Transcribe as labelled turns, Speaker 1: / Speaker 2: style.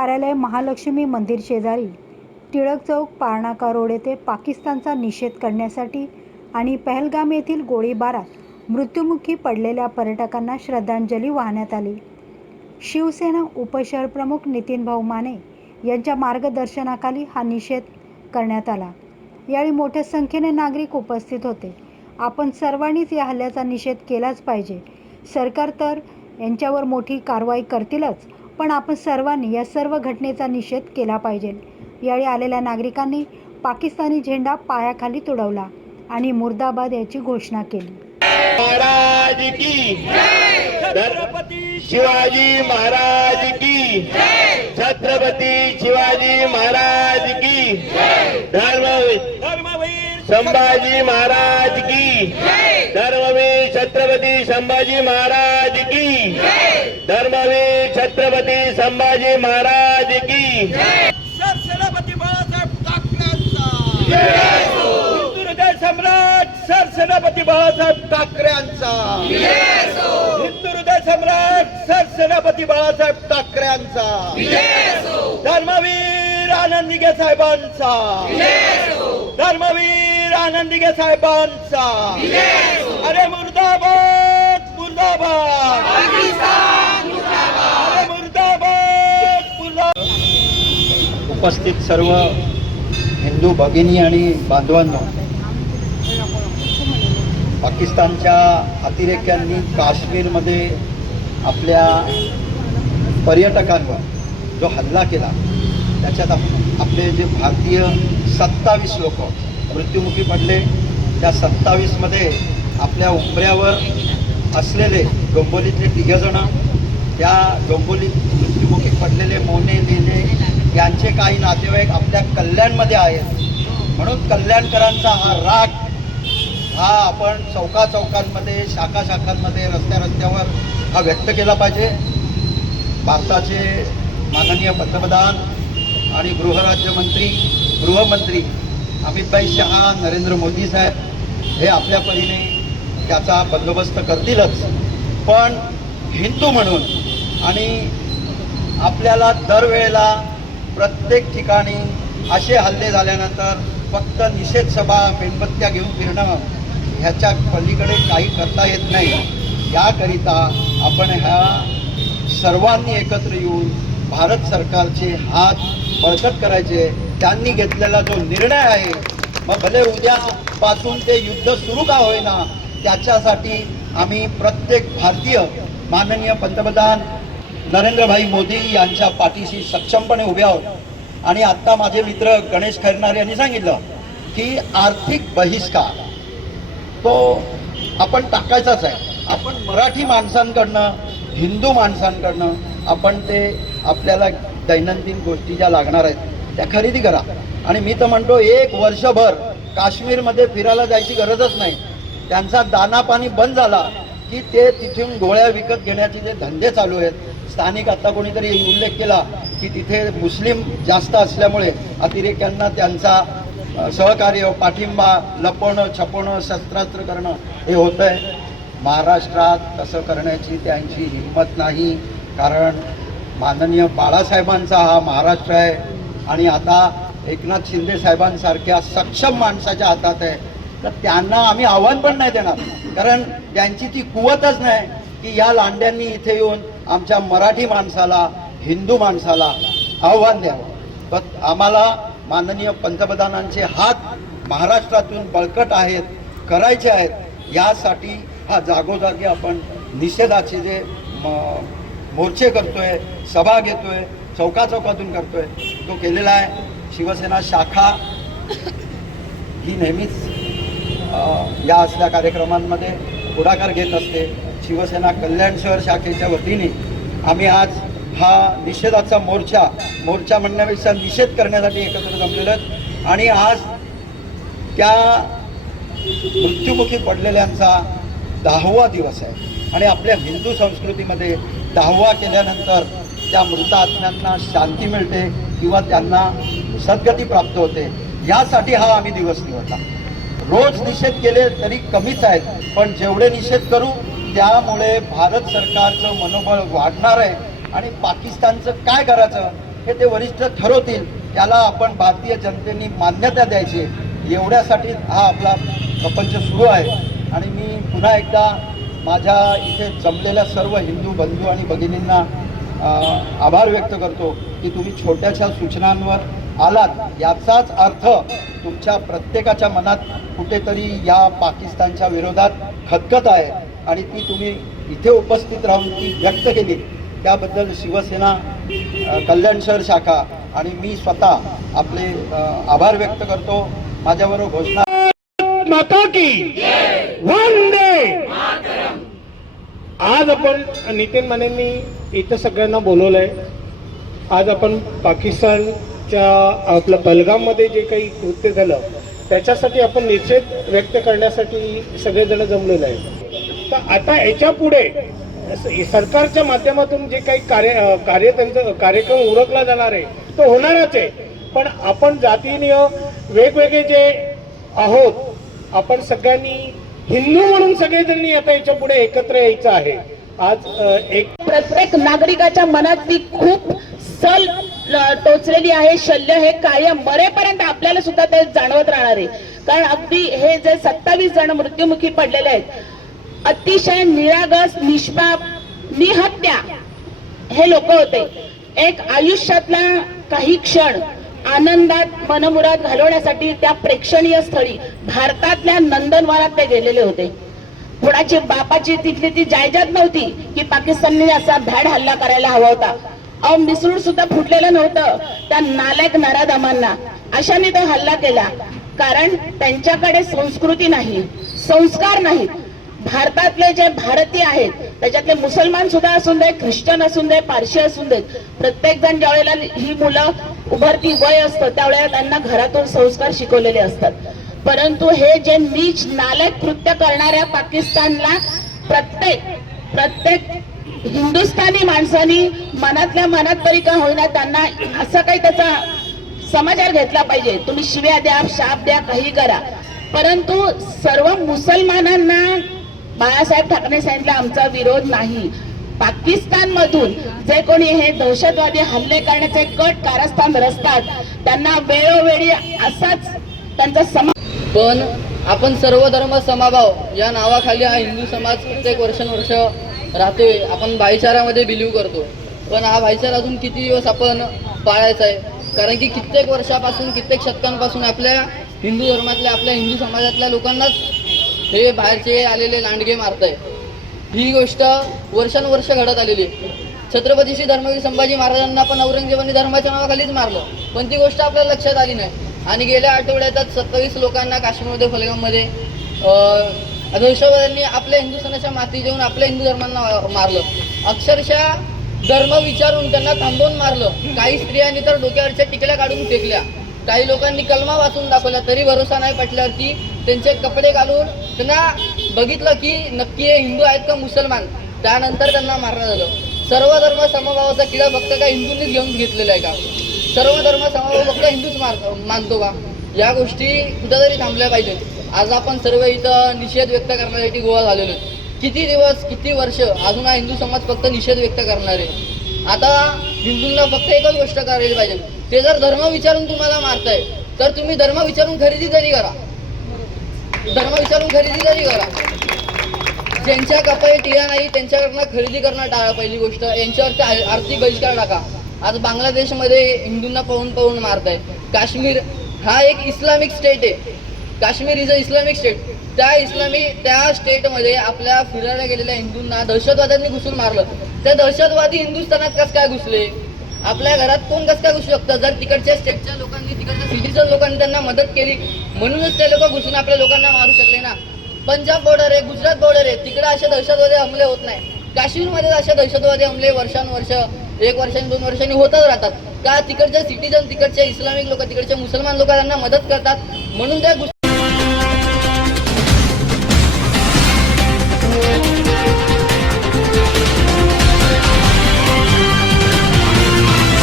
Speaker 1: कार्यालय महालक्ष्मी मंदिर शेजारी टिळक चौक पारणाका रोड येथे पाकिस्तानचा निषेध करण्यासाठी आणि पहलगाम येथील गोळीबारात मृत्युमुखी पडलेल्या पर्यटकांना श्रद्धांजली वाहण्यात आली. शिवसेना उपशहरप्रमुख नितीन भाऊ माने यांच्या मार्गदर्शनाखाली हा निषेध करण्यात आला. यावेळी मोठ्या संख्येने नागरिक उपस्थित होते. आपण सर्वांनीच या हल्ल्याचा निषेध केलाच पाहिजे. सरकार तर यांच्यावर मोठी कारवाई करतीलच पण आपण सर्वांनी या सर्व घटनेचा निषेध केला पाहिजे. यावेळी आलेल्या नागरिकांनी पाकिस्तानी झेंडा पायाखाली तुडवला आणि मुर्दाबाद याची घोषणा केली.
Speaker 2: महाराज की छत्रपती शिवाजी महाराज की छत्रपती शिवाजी महाराज की धर्मवीर
Speaker 3: धर्मवीर
Speaker 2: संभाजी महाराज की धर्मवीर छत्रपती संभाजी महाराज की धर्मवीर छत्रपती संभाजी महाराज की
Speaker 3: सरसेनापती बाळासाहेब ठाकरेंचा सम्राट सरसेनापती बाळासाहेब ठाकरेंचा हिंदू हृदय सम्राट सरसेनापती बाळासाहेब ठाकरेंचा धर्मवीर आनंदिगे साहेबांचा. धर्मवीर आनंदिगे साहेबांचा.
Speaker 4: उपस्थित सर्व हिंदू भगिनी आणि बांधवांनो पाकिस्तानच्या अतिरेक्यांनी काश्मीरमध्ये आपल्या पर्यटकांवर जो हल्ला केला त्याच्यात आप आपले जे भारतीय सत्तावीस लोक मृत्युमुखी पडले. त्या सत्तावीसमध्ये आपल्या उंबऱ्यावर असलेले डोंबोलीतले तिघजणं त्या डोंबोलीत मृत्युमुखी पडलेले मोने लेने यांचे काही नातेवाईक आपल्या कल्याणमध्ये आहेत. म्हणून कल्याणकरांचा हा राग हा आपण चौका चौकांमध्ये शाखा शाखांमध्ये रस्त्या रस्त्यावर हा व्यक्त केला पाहिजे. भारताचे माननीय पंतप्रधान आणि गृहराज्यमंत्री गृहमंत्री अमितभाई शहा नरेंद्र मोदी साहेब हे आपल्या परीने त्याचा बंदोबस्त करतीलच. पण हिंदू म्हणून आणि आपल्याला दरवेळेला प्रत्येक ठिकाणी असे हल्ले झाल्यानंतर फक्त निषेध सभा मेणबत्त्या घेऊन फिरणं ह्याच्या पलीकडे काही करता येत नाही. याकरिता आपण ह्या सर्वांनी एकत्र येऊन भारत सरकारचे हात बळकट करायचे त्यांनी घेतलेला जो निर्णय आहे मग भले उद्यापासून ते युद्ध सुरू का होईना त्याच्यासाठी आम्ही प्रत्येक भारतीय माननीय पंतप्रधान नरेंद्रभाई मोदी यांच्या पाठीशी सक्षमपणे उभे आहोत. आणि आत्ता माझे मित्र गणेश खैरनार यांनी सांगितलं की आर्थिक बहिष्कार तो आपण टाकायचाच आहे. आपण मराठी माणसांकडनं हिंदू माणसांकडनं आपण ते आपल्याला दैनंदिन गोष्टी ज्या लागणार आहेत त्या खरेदी करा. आणि मी तर म्हणतो एक वर्षभर काश्मीरमध्ये फिरायला जायची गरजच नाही. त्यांचा दाना पाणी बंद झाला की ते तिथून गोळ्या विकत घेण्याचे जे धंदे चालू आहेत स्थानिक आता कोणीतरी उल्लेख केला की तिथे मुस्लिम जास्त असल्यामुळे अतिरेक्यांना त्यांचा सहकार्य पाठिंबा लपवणं छपवणं शस्त्रास्त्र करणं हे होतं आहे महाराष्ट्रात तसं करण्याची त्यांची हिंमत नाही. कारण माननीय बाळासाहेबांचा हा महाराष्ट्र आहे आणि आता एकनाथ शिंदे साहेबांसारख्या सक्षम माणसाच्या हातात आहे. तर त्यांना आम्ही आव्हान पण नाही देणार. कारण त्यांची ती कुवतच नाही की या लांड्यांनी इथे येऊन आमच्या मराठी माणसाला हिंदू माणसाला आव्हान द्यावं. पण आम्हाला माननीय पंतप्रधानांचे हात महाराष्ट्रातून बळकट आहेत करायचे आहेत यासाठी हा जागोजागी आपण निषेधाचे जे म- मोर्चे करतोय सभा घेतोय चौका चौकातून करतोय तो केलेला आहे. शिवसेना शाखा ही नेहमीच या असल्या कार्यक्रमांमध्ये पुढाकार घेत असते. शिवसेना कल्याण शहर शाखेच्या वतीने आम्ही आज हा निषेधाचा मोर्चा मोर्चा म्हणण्यापेक्षा निषेध करण्यासाठी एकत्र जमलेलो आणि आज त्या मृत्युमुखी पडलेल्यांचा दहावा दिवस आहे. आणि आपल्या हिंदू संस्कृतीमध्ये दहावा केल्यानंतर त्या मृत आत्म्यांना शांती मिळते किंवा त्यांना सद्गती प्राप्त होते. यासाठी हा आम्ही दिवस निवडला. रोज निषेध केले तरी कमीच आहेत पण जेवढे निषेध करू त्यामुळे भारत सरकारचं मनोबळ वाढणार आहे आणि पाकिस्तानचं काय करायचं हे ते वरिष्ठ ठरवतील त्याला आपण भारतीय जनतेने मान्यता द्यायची एवढ्यासाठी हा आपला प्रपंच सुरू आहे. आणि मी पुन्हा एकदा माझ्या इथे जमलेल्या सर्व हिंदू बंधू आणि भगिनींना आभार व्यक्त करतो की तुम्ही छोट्याशा सूचनांवर आलात. याचाच अर्थ तुमच्या प्रत्येकाच्या मनात कुठेतरी या पाकिस्तानच्या विरोधात खतखत आहे. आणि ती तुम्ही इथे उपस्थित राहून ती व्यक्त केली. त्याबद्दल शिवसेना कल्याण शहर शाखा आणि मी स्वतः आपले आभार व्यक्त करतो. माझ्याबरोबर घोषणा
Speaker 2: माता की वंदे! आज आपण नितीन मानेंनी इथं सगळ्यांना बोलवलंय. आज आपण पाकिस्तानच्या आपल्या बलगाममध्ये जे काही कृत्य झालं त्याच्यासाठी आपण निषेध व्यक्त करण्यासाठी सगळेजण जमलेलं आहे आता याच्यापुढे सरकारच्या माध्यमातून जे काही कार्य कार्य त्यांचं कार्यक्रम उरकला जाणार आहे तो होणारच आहे. पण आपण जातीय वेगवेगळे जे आहोत आपण सगळ्यांनी हिंदू म्हणून सगळेजणी आता याच्यापुढे एकत्र यायचं आहे. आज एक
Speaker 5: प्रत्येक नागरिकाच्या मनात ती खूप सल टोचलेली आहे शल्य हे कायम मरेपर्यंत आपल्याला सुद्धा ते जाणवत राहणार आहे. कारण अगदी हे जे सत्तावीस जण मृत्युमुखी पडलेले आहेत अतिशय निरागस निष्पाप निहत्या हे लोक होते. एक आयुष्यातला काही क्षण आनंदात मनमुरात घालवण्यासाठी त्या प्रेक्षणीय स्थळी भारतातल्या नंदनवनात ते गेलेले होते. कुणाची बापाची तिथली ती जायजात नव्हती की पाकिस्तानने असा भॅड हल्ला करायला हवा होता. अहो मिसळून सुद्धा फुटलेलं नव्हतं त्या नालायक नराधमांना. अशाने तो हल्ला केला. कारण त्यांच्याकडे संस्कृती नाही संस्कार नाहीत भारतातले जे भारतीय आहेत त्याच्यातले मुसलमान सुद्धा असून दे ख्रिश्चन असून दे पारशी असून देत प्रत्येक जण ज्यावेळेला ही मुलं उभरती वय असतं त्यावेळेला त्यांना घरातून संस्कार शिकवलेले असतात. परंतु हे जे नीच नालक कृत्य करणाऱ्या पाकिस्तानला प्रत्येक प्रत्येक हिंदुस्थानी माणसानी मनातल्या मनात तरी का होईना त्यांना असं काही त्याचा समाचार घेतला पाहिजे. तुम्ही शिव्या द्या शाप द्या काही करा. परंतु सर्व मुसलमानांना बाळासाहेब ठाकरे सांगितलं आमचा विरोध नाही. पाकिस्तान मधून जे कोणी हे दहशतवादी हल्ले करण्याचे कट कारस्थान रचतात त्यांना वेळोवेळी असाच त्यांचा समा
Speaker 6: पण आपण सर्व धर्म समभाव या नावाखाली हा हिंदू समाज प्रत्येक वर्षानुवर्ष राहतोय. आपण भाईचारामध्ये बिलीव करतो. पण हा भाईचारा अजून किती दिवस आपण पाळायचा आहे? कारण की कित्येक वर्षापासून कित्येक शतकांपासून आपल्या हिंदू धर्मातल्या आपल्या हिंदू समाजातल्या लोकांनाच हे बाहेरचे आलेले लांडगे मारताय. ही गोष्ट वर्षानुवर्ष घडत आलेली आहे. छत्रपती श्री धर्मवीर संभाजी महाराजांना पण औरंगजेबाने धर्माच्या नावाखालीच मारलं. पण ती गोष्ट आपल्याला लक्षात आली नाही. आणि गेल्या आठवड्यातच सत्तावीस लोकांना काश्मीरमध्ये फलगाममध्ये अं, दहशतवाद्यांनी आपल्या हिंदुस्थानाच्या माती देऊन आपल्या हिंदू धर्मांना मारलं. अक्षरशः धर्म विचारून त्यांना थांबवून मारलं. काही स्त्रियांनी तर डोक्यावरच्या टिकल्या काढून फेकल्या. काही लोकांनी कलमा वाचून दाखवल्या. तरी भरोसा नाही पटल्यावरती त्यांचे कपडे घालून त्यांना बघितलं की नक्की हे हिंदू आहेत का मुसलमान? त्यानंतर त्यांना मारणं झालं सर्व धर्म समभावाचा किडा फक्त का हिंदूंनीच घेऊन घेतलेला आहे का? सर्व धर्म समभाव फक्त हिंदूच मार मानतो का? या गोष्टी कुठेतरी थांबल्या पाहिजेत. आज आपण सर्व इथं निषेध व्यक्त करण्यासाठी गोवा झालेलो आहे किती दिवस किती वर्ष अजून हा हिंदू समाज फक्त निषेध व्यक्त करणार आहे? आता हिंदूंना फक्त एकच गोष्ट करायला पाहिजे. ते जर धर्म विचारून तुम्हाला मारताय तर तुम्ही धर्म विचारून खरेदी तरी करा. धर्म विचारून खरेदी तरी करा? ज्यांच्या कपाळी टिया नाही त्यांच्याकडनं खरेदी करणं टाळा पहिली गोष्ट. यांच्यावरती आर्थिक बहिष्कार टाका. आज बांगलादेशमध्ये हिंदूंना पळून पळून मारताय. काश्मीर हा एक इस्लामिक स्टेट आहे. Kashmir is a Islamic state त्या इस्लामी त्या स्टेटमध्ये आपल्या फिरायला गेलेल्या हिंदूंना दहशतवाद्यांनी घुसून मारलं. त्या दहशतवादी हिंदुस्थानात कसं काय घुसले? आपल्या घरात कोण कस काय घुसू शकतं? जर तिकडच्या स्टेटच्या लोकांनी तिकडच्या सिटीच्या लोकांनी त्यांना मदत केली म्हणूनच ते लोक घुसून आपल्या लोकांना मारू शकले ना. पंजाब बॉर्डर आहे गुजरात बॉर्डर आहे तिकडे असे दहशतवादी हमले होत नाही. काश्मीरमध्ये असे दहशतवादी हमले वर्षानुवर्ष एक वर्षांनी दोन वर्षांनी होतच राहतात. का तिकडचे सिटीजन तिकडचे इस्लामिक लोक तिकडचे मुसलमान लोक त्यांना मदत करतात? म्हणून त्या